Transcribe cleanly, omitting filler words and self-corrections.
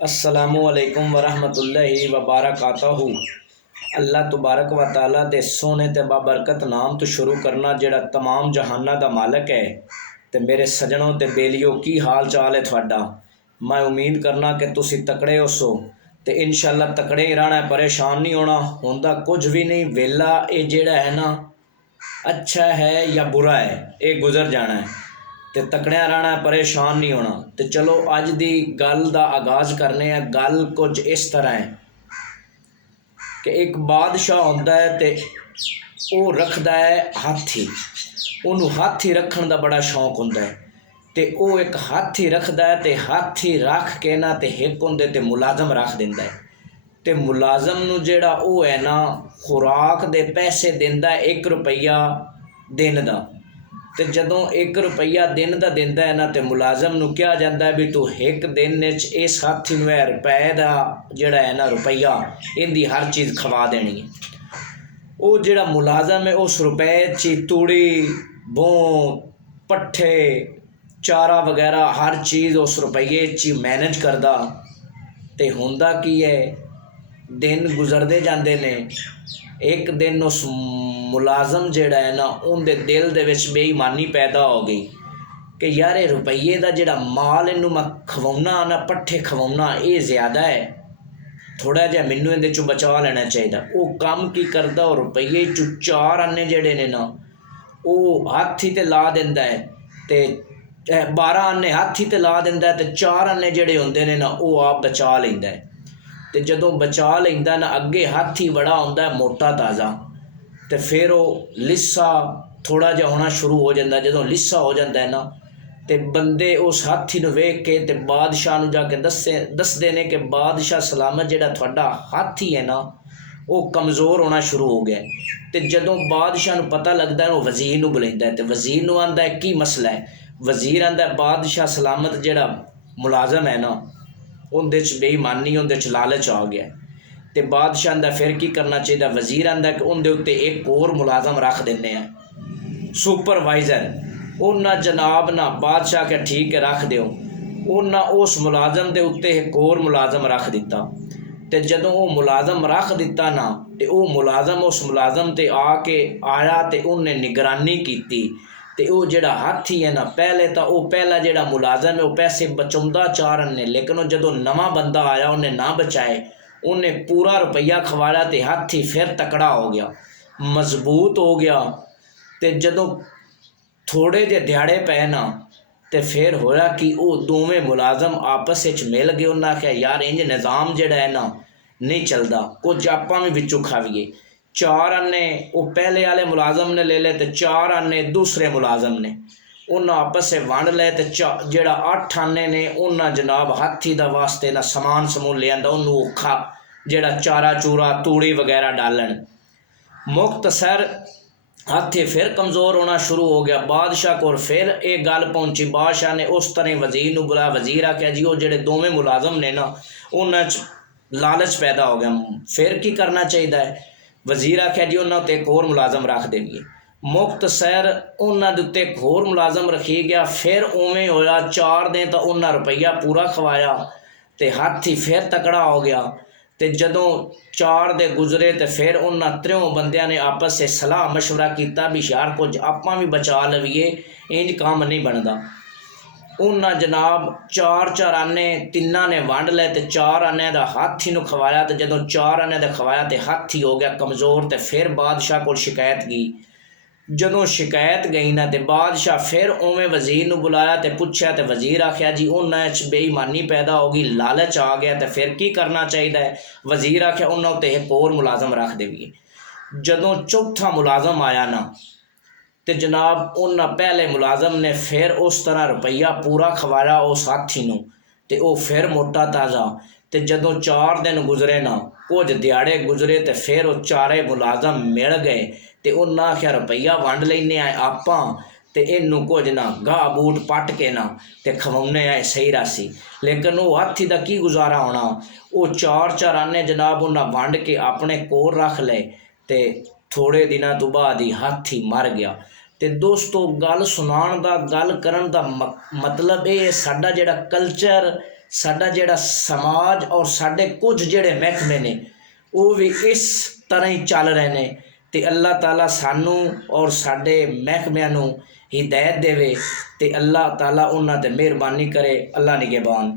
अस्सलामुअलैकुम वरहमतुल्लाहि वबरकातुहू। अल्लाह तबारक व तआला दे सोहने ते बाबरकत नाम तो शुरू करना जिहड़ा तमाम जहाना दा मालक है। ते मेरे सजनों ते बेलियो की हाल चाल है थोड़ा। मैं उम्मीद करना कि तुसी तकड़े होसो ते इंशाअल्लाह तकड़े ही रहना, परेशान नहीं होना। होंदा कुछ भी नहीं, वेला ये जिहड़ा है ना अच्छा है या बुरा है, ये गुजर जाना है। तो तकड़िया रहना, परेशान नहीं होना। तो चलो अज की गल का आगाज़ करने। गल कुछ इस तरह है कि एक बादशाह होंदा है ते वो रखदा है हाथी। उन्होंने हाथी रखने का बड़ा शौक होंदा है ते वो एक हाथी रखदा है ते हाथी रख के ना ते एक होंदे ते मुलाजम रख दिंदा है। ते मुलाजम नूं जिहड़ा वो है ना खुराक दे पैसे दिंदा है 1 रुपया दिन का। तो जदों 1 रुपया दिन का दिंदा है ना तो मुलाजम नूं कहा जाता है भी तू एक दिन इस हाथी नूं रुपए का जिहड़ा है ना रुपया इनकी हर चीज़ खवा देनी है। वो जिहड़ा मुलाजम है उस रुपए च तूड़ी बों पट्ठे चारा वगैरह हर चीज़ उस रुपये च मैनेज करदा। तो हुंदा की है, दिन गुजरते जाते ने। एक दिन उस मुलाजम जिहड़ा है ना उनके दिल दे विच बेईमानी पैदा हो गई कि यार ये रुपये का जिहड़ा माल इनू मैं खवाउना ना पट्ठे खवाउना ये ज़्यादा है, थोड़ा जिहा मैनू इहदे चों बचा लेना चाहिए। वो काम की करदा, और रुपये चों 4 आने जिहड़े ने ना वो हाथी ते ला दिंदा है ते 12 आने हाथी ते ला दिंदा है ते 4 आने जिहड़े हुंदे ने ना वो आप बचा लैंदा है। तो जदों बचा लैंदा ना अगे हाथी बड़ा होंदा है मोटा ताज़ा, तो फिर वो लिस्सा थोड़ा जिहा होना शुरू हो जाता। जदों लिस्सा हो जाता है ना तो बंदे उस हाथी नूं वेख के ते बादशाह नूं जाके दसदे ने कि बादशाह सलामत जिहड़ा तुहाडा हाथी है ना वो कमज़ोर होना शुरू हो गया। तो जदों बादशाह नूं पता लगता है वो वज़ीर नूं बुलांदा है। तो वज़ीर नूं आंदा है की मसला है। वज़ीर आंदा है बादशाह सलामत जिहड़ा मुलाजम है ना उहदे च बेईमानी, उहदे च लालच आ गया। तो बादशाह आंदा फिर की करना चाहिए। वज़ीर आंदा कि उहदे उत्ते एक होर मुलाजम रख दिंदे आ सुपरवाइज़र। उन्हें जनाब ना बादशाह के ठीक है रख दो। उन्हें उस मुलाजम के उत्ते एक होर मुलाजम रख दिता। तो जदों वो मुलाजम रख दिता ना तो वो मुलाजम उस मुलाजम ते आके आया तो उन्हें निगरानी की। तो वो जिहड़ा हाथी है ना पहले तो वो पहला जिहड़ा मुलाजम है वो पैसे बचाउंदा 4 आने, लेकिन वो जदों नवा बंदा आया उन्हें ना बचाए, उन्हें पूरा रुपया खवाया तो हाथी फिर तकड़ा हो गया, मजबूत हो गया। तो जदों थोड़े जे दिहाड़े पै ना तो फिर होया कि वो दोवें मुलाजम आपस में मिल गए। उन्हें आख्या यार इंज निज़ाम जिहड़ा है ना नहीं चलता, कुछ आपां भी विचों खावीए। 4 आने वो पहले वाले मुलाजम ने ले ले तो 4 आने दूसरे मुलाजम ने उन्हें आपस से वंड ले। तो जिहड़ा 8 आने ने उन्हें जनाब हाथी दा वास्ते ना समान समून ले आंदा, उन्होंने औखा जिहड़ा चारा चूरा तूड़ी वगैरह डालन। मुख्तसर हाथी फिर कमज़ोर होना शुरू हो गया। बादशाह को फिर एक गल पहुंची। बादशाह ने उस तरह वज़ीर नूं बुलाया। वज़ीर आख्या जी वो जिहड़े दोवें मुलाजम ने ना उन्हां च लालच पैदा हो गया, फिर की करना चाहिए है। वज़ीर आख्या जी उन्हां उत्ते एक होर मुलाजम रख देंगे। मुख्तसर उन्हां दे उत्ते एक होर मुलाजम रखी गया। फिर उवें होया 4 दिन तो उन्हां रुपया पूरा खवाया तो हाथी फिर तकड़ा हो गया। तो जदों 4 दे गुजरे तो फिर उन्होंने 3 बंदियां ने आपस से सलाह मशवरा किया भी यार कुछ आपां भी बचा लवीए, इंज काम नहीं बनता। उन्हें जनाब 4 आने 3 ने वंड ले तो 4 आने का हाथी नूं खवाया। तो जदों 4 आने का खवाया तो हाथी हो गया कमज़ोर। तो फिर बादशाह को शिकायत की। जदों शिकायत गई ना तो बादशाह फिर उवें वज़ीर नूं बुलाया तो पूछा। तो वज़ीर आख्या जी उन्हां च बेईमानी पैदा हो गई, लालच आ गया, तो फिर की करना चाहिए है। वज़ीर आख्या उन्हां उत्ते एक होर मुलाजम रख देवीए। जदों चौथा मुलाजम आया ना तो जनाब उन्हां पहले मुलाजम ने फिर उस तरह रुपया पूरा खवाया उस हाथी नूं ते वो फिर मोटा ताज़ा। तो जदों 4 दिन गुजरे ना कुछ दिहाड़े गुजरे तो फिर वो चारे मुलाजम मिल गए। तो उन्हें आख्या रुपया वंड लैने आए आपां तो इनू कुछ ना गाह बूट पट के ना तो खवाने आए सही रासी। लेकिन वो हाथी का की गुजारा होना। वो 4 आने जनाब उन्हें वंड के अपने कोल रख ले तो थोड़े दिनों तो बाद ही हाथी मर गया। तो दोस्तों गल सुनाण दा गल करन दा मतलब ये साडा जिहड़ा कल्चर ਸਾਡਾ ਜਿਹੜਾ ਸਮਾਜ ਔਰ ਸਾਡੇ ਕੁਝ ਜਿਹੜੇ ਮਹਿਕਮੇ ਨੇ ਉਹ ਵੀ ਇਸ ਤਰ੍ਹਾਂ ਹੀ ਚੱਲ ਰਹੇ ਨੇ। ਅਤੇ ਅੱਲਾਹ ਤਾਲਾ ਸਾਨੂੰ ਔਰ ਸਾਡੇ ਮਹਿਕਮਿਆਂ ਨੂੰ ਹਿਦਾਇਤ ਦੇਵੇ ਅਤੇ ਅੱਲਾਹ ਤਾਲਾ ਉਹਨਾਂ 'ਤੇ ਮਿਹਰਬਾਨੀ ਕਰੇ। ਅੱਲਾਹ ਨਿਗਹਿਬਾਨ।